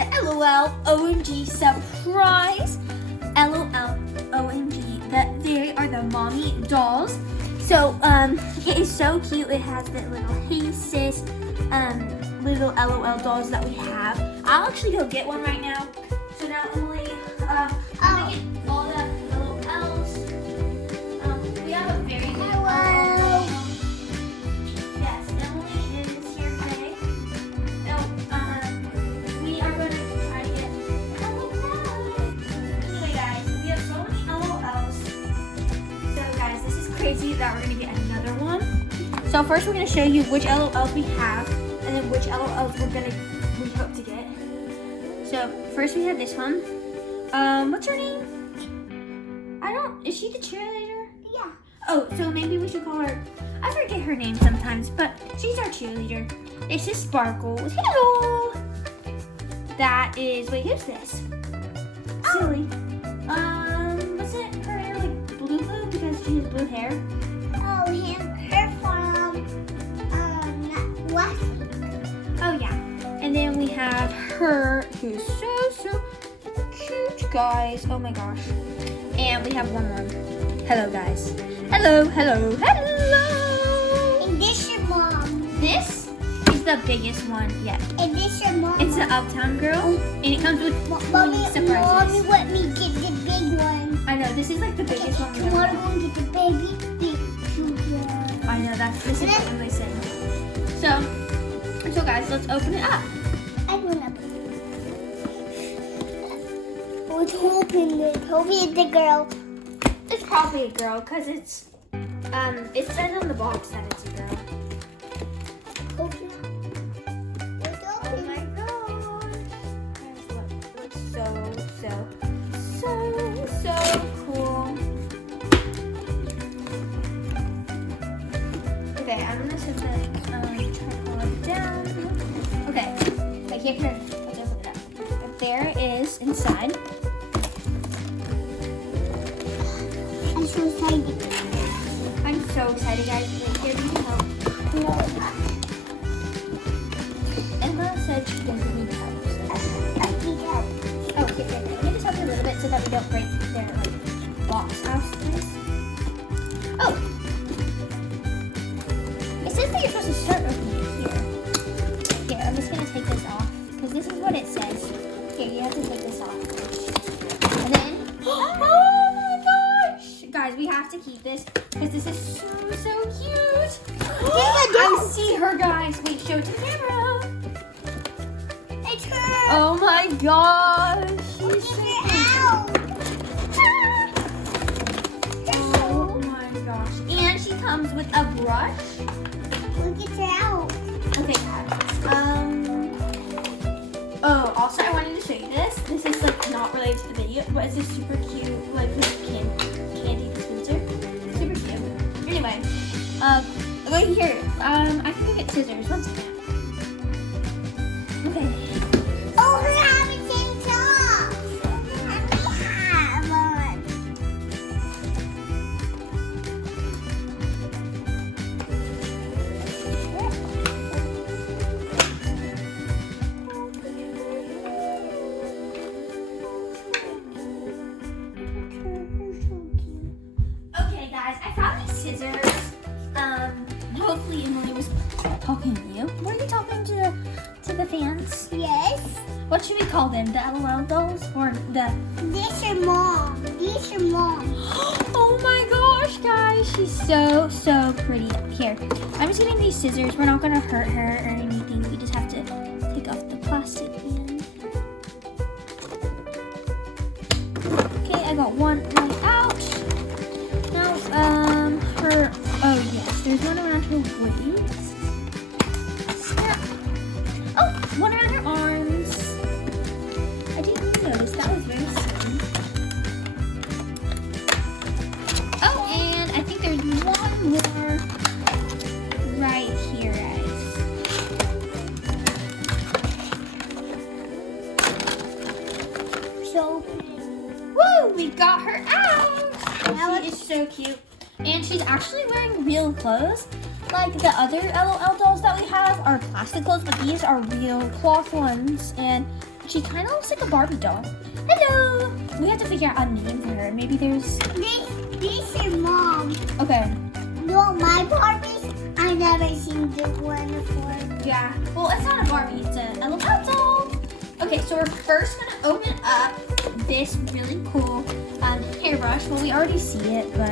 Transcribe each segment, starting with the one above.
the LOL OMG surprise. LOL OMG. They are the mommy dolls. So it is so cute. It has the little hey sis little LOL dolls that we have. I'll actually go get one right now. So now Emily, I'm gonna get all the LOLs. We have a very Hello. Yes, Emily is here today. So we are gonna try to get LOL. Anyway, guys, we have so many LOLs. So guys, this is crazy that we're gonna get another one. So first we're gonna show you which LOLs we have, and then which LOLs we hope to get. So first we have this one. What's her name? Is she the cheerleader? Yeah. Oh, so maybe we should call her, I forget her name sometimes, but she's our cheerleader. This is Sparkles. Hello! That is, wait, who's this? Silly. Wasn't her hair like blue because she has blue hair? Oh, her from last week. Oh yeah. And then we have her, who's so cute, guys. Oh my gosh. And we have one more. Hello, guys. Hello. And this your mom. This is the biggest one yet. And this your mom. It's the Uptown Girl, and it comes with Mommy, surprises. let me get the big one. I know, this is like the biggest one we Tomorrow have. we're going to get the baby big one. I know, this is what I'm saying. So guys, let's open it up. I don't know. Let's open it. Hopefully it's the girl. It's probably a girl, because it says on the box that it's a girl. Hopefully. Let's Oh open my it. gosh. Guys, look, it looks so cool. Okay, I'm gonna set the tripod down. Okay, here, let's open it up. There it is inside. I'm so excited. I'm so excited, guys. Wait, here, do you help? No. Emma said she doesn't need help. I need help. Oh, here. Let me just help you a little bit so that we don't break their box house, please. Oh! It says that you're supposed to start opening it here. Here, I'm just going to take this off, because this is what it says. Here, you have to take this off. And then, oh my gosh! Guys, we have to keep this, because this is so cute. I see her, guys. Wait, show it to the camera. It's her. Oh my gosh! She's so Get her out. Oh my gosh. And she comes with a brush. We'll get her out. Okay. Oh, also I wanted to show you this. This is like not related to the video, but it's a super cute like this candy dispenser. Super cute. Anyway, wait here. I can go get scissors. One second. Okay. Oh, her having same socks. I have one. Okay, guys, I found these scissors. Hopefully Emily was talking to you. Were you talking to the fans? Yes. What should we call them? The LOL dolls or the? This your mom. This your mom. Oh my gosh, guys, she's so pretty. Here, I'm just getting these scissors. We're not gonna hurt her or anything. We just have to take off the plastic end. Okay, I got one right out. Now, oh yes, there's one around her waist. Snap. Oh, one around her arms. I didn't notice, that was very silly. Oh, and I think there's one more right here, guys. So, Woo! We got her out! Now She is so cute. And she's actually wearing real clothes. Like the other LOL dolls that we have are plastic clothes, but these are real cloth ones. And She kind of looks like a Barbie doll. Hello. We have to figure out a name for her. Maybe there's. This is mom. Okay. No, my Barbies. I never seen the one before. Yeah. Well, it's not a Barbie. It's a LOL doll. Okay, so we're first gonna open up this really cool hairbrush. Well, we already see it, but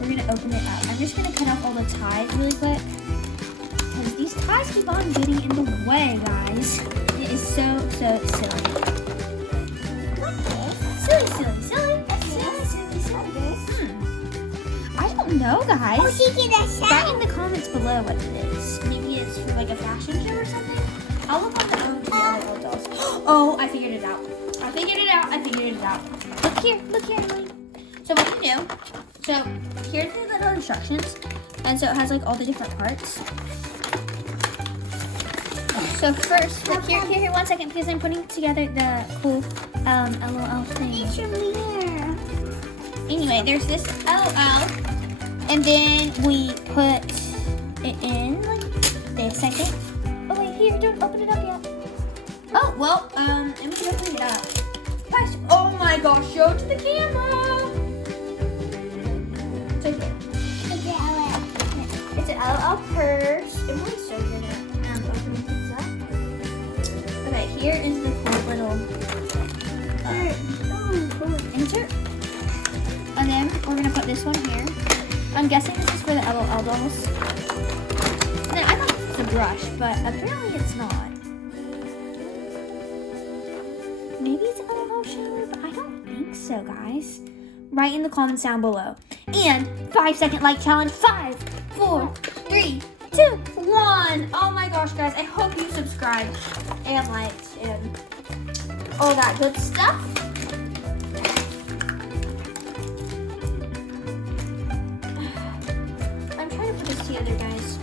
we're gonna open it up. I'm just gonna cut off all the ties really quick because these ties keep on getting in the way, guys. It is so silly. What is? Silly. I don't know, guys. Oh, she did a Write shout. in the comments below what it is. Maybe it's for like a fashion show or something. I'll look on the OMG dolls. Oh, I figured it out. Look here, Emily. So what you do, so here's the little instructions. And so it has like all the different parts. So first, look here, 1 second, because I'm putting together the cool LOL thing. It's your mirror. Anyway, there's this LOL, and then we put it in like this, I think. Oh wait, here, don't open it up yet. Oh, well, and we can open it up. Guys, oh my gosh, show it to the camera. It's right there. It's an LOL purse. Emily's so good at opening things up. Okay, here is the cool little insert. And then we're gonna put this one here. I'm guessing this is for the LOL dolls. And then I thought this was a brush, but apparently it's not. Maybe it's an LOL shader, but I don't think so, guys. Write in the comments down below. And 5-second like challenge. 5, 4, 3, 2, 1. Oh my gosh, guys! I hope you subscribed and liked and all that good stuff. Together, guys.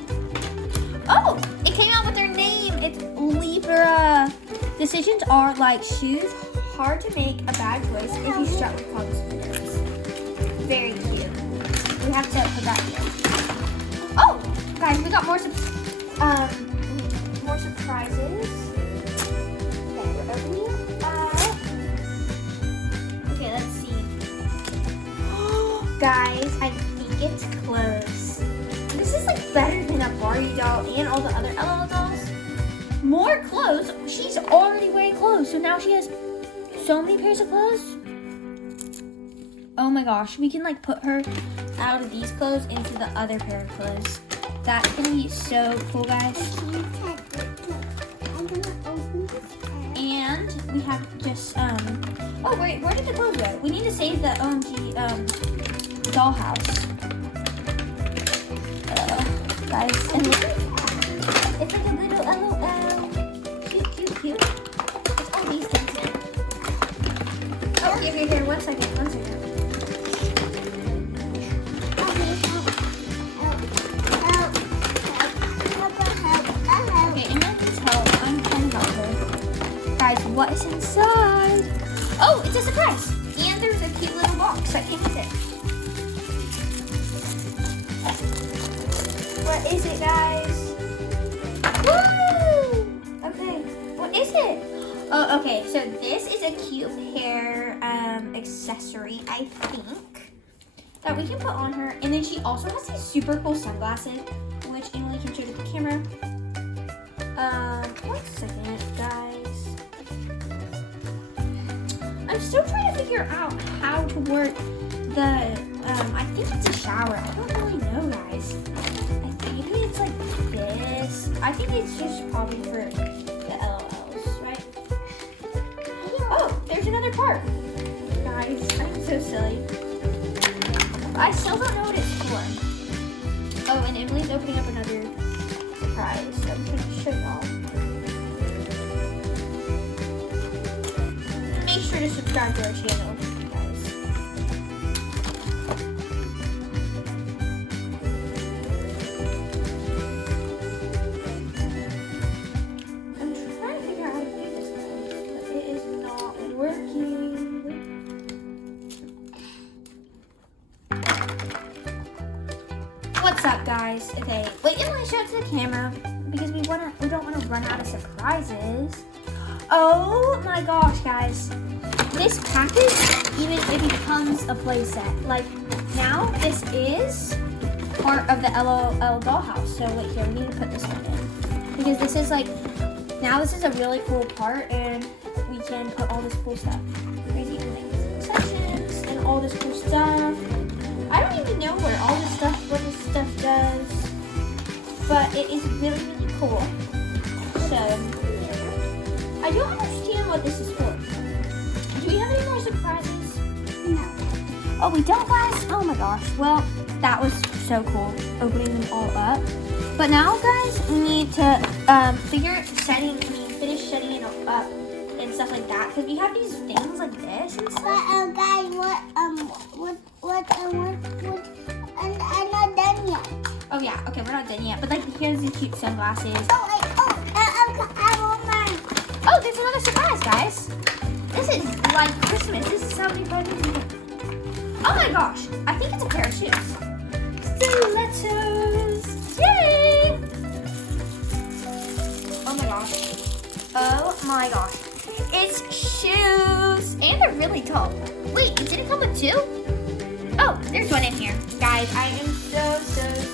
Oh, it came out with their name. It's Libra. Decisions are like shoes, hard to make a bad choice if you strut with confidence. Very cute. We have to put that here. Oh, guys, we got more surprises. Okay, we're opening it up. Okay, let's see. Guys, I think it's close. This is like better than a Barbie doll and all the other LOL dolls. More clothes. She's already wearing clothes, so now she has so many pairs of clothes. Oh my gosh, we can like put her out of these clothes into the other pair of clothes. That's gonna be so cool, guys. And we have just oh wait, where did the clothes go? We need to save the OMG dollhouse. Guys, and look, it's like a little LOL. Cute. It's all these things now. Oh, here. 1 second. Okay, Emma needs help. I'm trying to help her. Guys, what is inside? Oh, it's a surprise. And there's a cute little box that came with it. What is it, guys? Woo! Okay, what is it? Oh, okay, so this is a cute hair accessory, I think, that we can put on her. And then she also has these super cool sunglasses, which Emily can show to the camera. 1 second, guys. I'm still trying to figure out how to work the, I think it's a shower. I don't really know, guys. Maybe it's like this. I think it's just probably for the LOLs, right? Oh, there's another part. Guys, I'm so silly. I still don't know what it's for. Oh, and Emily's opening up another surprise. So I'm going to show y'all. Make sure to subscribe to our channel, guys. What's up, guys? Okay, wait, Emily, show it to the camera because we don't want to run out of surprises. Oh my gosh, guys. This package, even it becomes a playset. Like, now this is part of the LOL dollhouse. So wait here, we need to put this one in. Because this is like, now this is a really cool part and we can put all this cool stuff. Crazy things, sections, and all this cool stuff. I don't even know where all this stuff, what this stuff does. But it is really, really cool. So, I don't understand what this is for. Do we have any more surprises? No. Oh, we don't, guys? Oh my gosh. Well, that was so cool, opening them all up. But now, guys, we need to finish setting it up and stuff like that. Because we have these things like this and stuff. But guys, I'm not done yet. Oh yeah, okay, we're not done yet. But like, here's these cute sunglasses. Oh, there's another surprise, guys. This is like Christmas. This is how many presents we get. Oh my gosh, I think it's a pair of shoes. Stilettos. Yay! Oh my gosh. Oh my gosh. It's shoes. And they're really tall. Wait, did it come with two? Oh, there's one in here. Guys, I am so excited.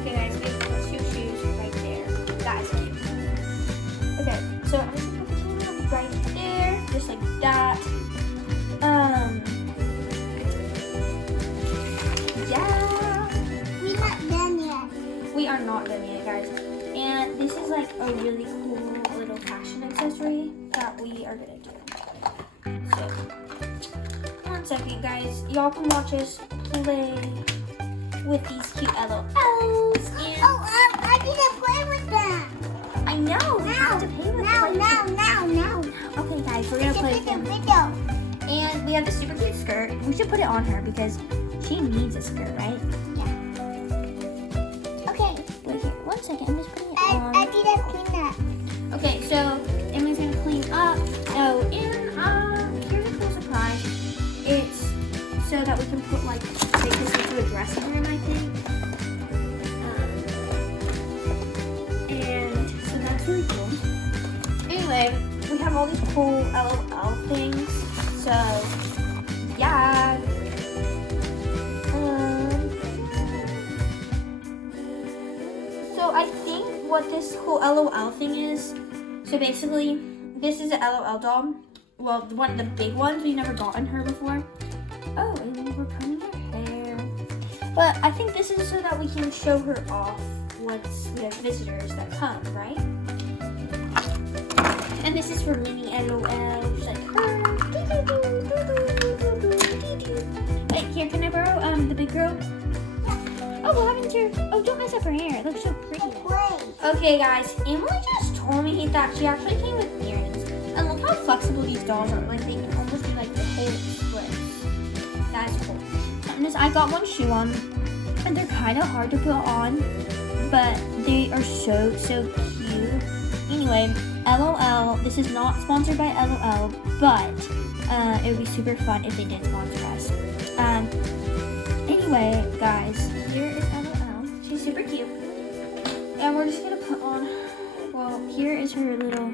Okay, guys, we have two shoes right there. That is cute. Okay, so I'm just gonna put the camera right there, just like that. Yeah. We're not done yet. We are not done yet, guys. And this is like a really cool little fashion accessory that we are gonna do. So, 1 second, guys. Y'all can watch us play with these cute LOLs. And I didn't play with them. I know. We have to play with them. Now. Okay, guys, we're gonna play with them. And we have this super cute skirt. We should put it on her because she needs a skirt, right? Yeah. Okay. Wait here. 1 second. I'm just putting it on. I didn't clean up. Okay, so Emily's gonna clean up. Oh, and here's a cool surprise. It's so that we can put like take this into a dressing room, I think. And so that's really cool. Anyway, we have all these cool LOL things. So yeah. So I think what this whole LOL thing is. So basically, this is an LOL doll. Well, one of the big ones. We've never gotten her before. Oh, and we're combing her hair. But I think this is so that we can show her off once we have visitors that come, right? And this is for mini LOL, just like her. Wait, here, can I borrow the big girl? Oh, what happened to her? Oh, don't mess up her hair. It looks so pretty. Okay, guys, Emily just told me that she actually came with earrings. And look how flexible these dolls are. Like, they can almost be like the whole splits. That is cool. And this, I got one shoe on, and they're kind of hard to put on, but they are so cute. Anyway, LOL, this is not sponsored by LOL, but it would be super fun if they did sponsor us. Anyway, guys, here is LOL. She's super cute. And we're just gonna put on, well, here is her little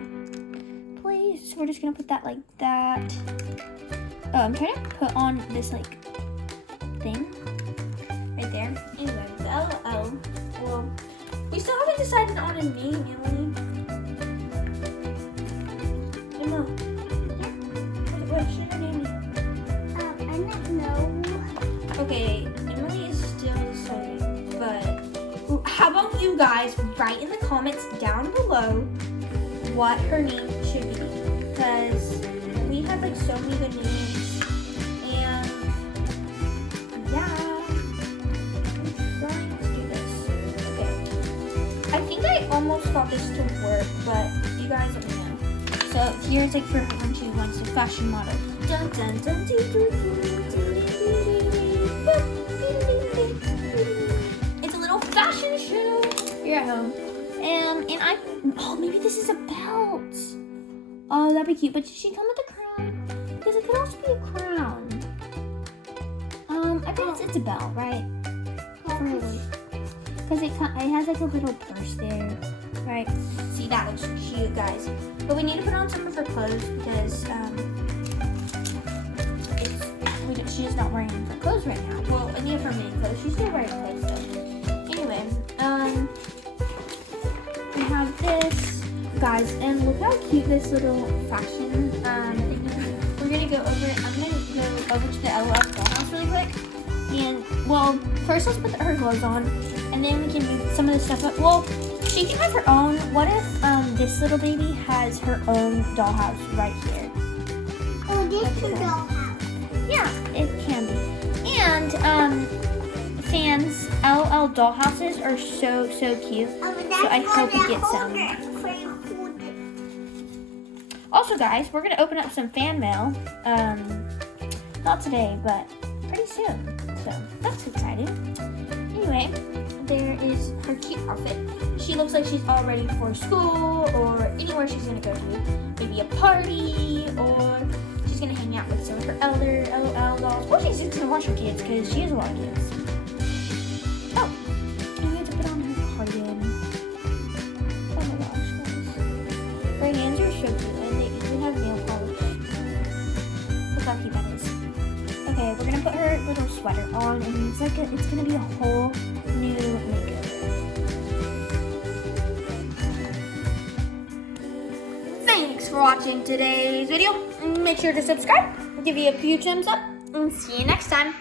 place. So we're just gonna put that like that. Oh, I'm trying to put on this like thing right there. Anyway, the LOL. Well, we still haven't decided on a name, Emily. Emma, what should her name be? I don't know. Okay, Emily is still deciding, but how about you guys write in the comments down below what her name should be, because we have like so many good names, and yeah, I'm trying to do this. Okay, I think I almost got this to work, but you guys let me know. So here's like for when she wants to fashion model. Dun, dun, dun, doo, doo, doo, doo, it's a little fashion show here at home. Oh, maybe this is a belt. Oh, that'd be cute. But does she come with a crown? Because it could also be a crown. I bet it's a belt, right? Probably. because it has like a little purse there, right? See, that looks cute, guys. But we need to put on some of her clothes because she's not wearing her clothes right now. Well, any of her main clothes. She's still wearing clothes though. Anyway, we have this, guys, and look how cute this little fashion we're gonna go over. I'm gonna go over to the LOL dollhouse really quick. And well, first let's put her clothes on, and then we can move some of the stuff up. Well, she can have her own. What if this little baby has her own dollhouse right here? Oh, this is a dollhouse. Yeah, it can be. And fans, LOL dollhouses are so cute. So I hope we get some. Also, guys, we're gonna open up some fan mail. Not today, but pretty soon. So that's exciting. Anyway, there is her cute outfit. She looks like she's all ready for school or anywhere she's gonna go to. Maybe a party, or she's gonna hang out with some of her other LOL dolls. Or she's just gonna watch her kids because she has a lot of kids. Oh, and we have to put on her cardigan. Oh my gosh, guys. Her hands are so cute, and they even have nail polish. Look how cute that is. Okay, we're gonna put her little sweater on, and it's gonna be a whole new makeover. Thanks for watching today's video. Make sure to subscribe, give you a few thumbs up, and see you next time.